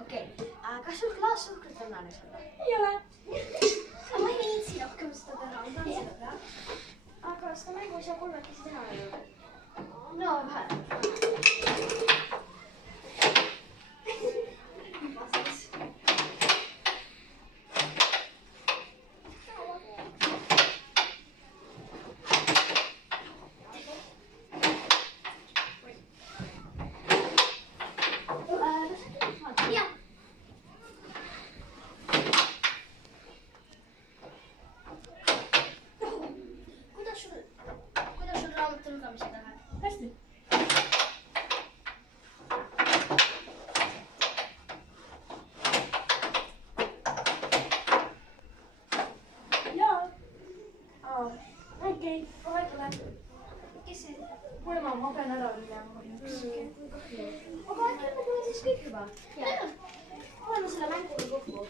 Okei. Kas sul klaas suhkrut on alles? Ei ole. Ma ei viitsi rohkem seda teha, ma tahan seda teha. Aga seda mängu ei saa kolmekesi teha ju. No vähe. Kuidas sul raamatu lugemise läheb? Hästi. Jaa. Okei, kohe tulen. Kes see? Mu ema, ma pean ära minema. Aga äkki me pole siis kõik juba? Oleme selle mänguga kokku.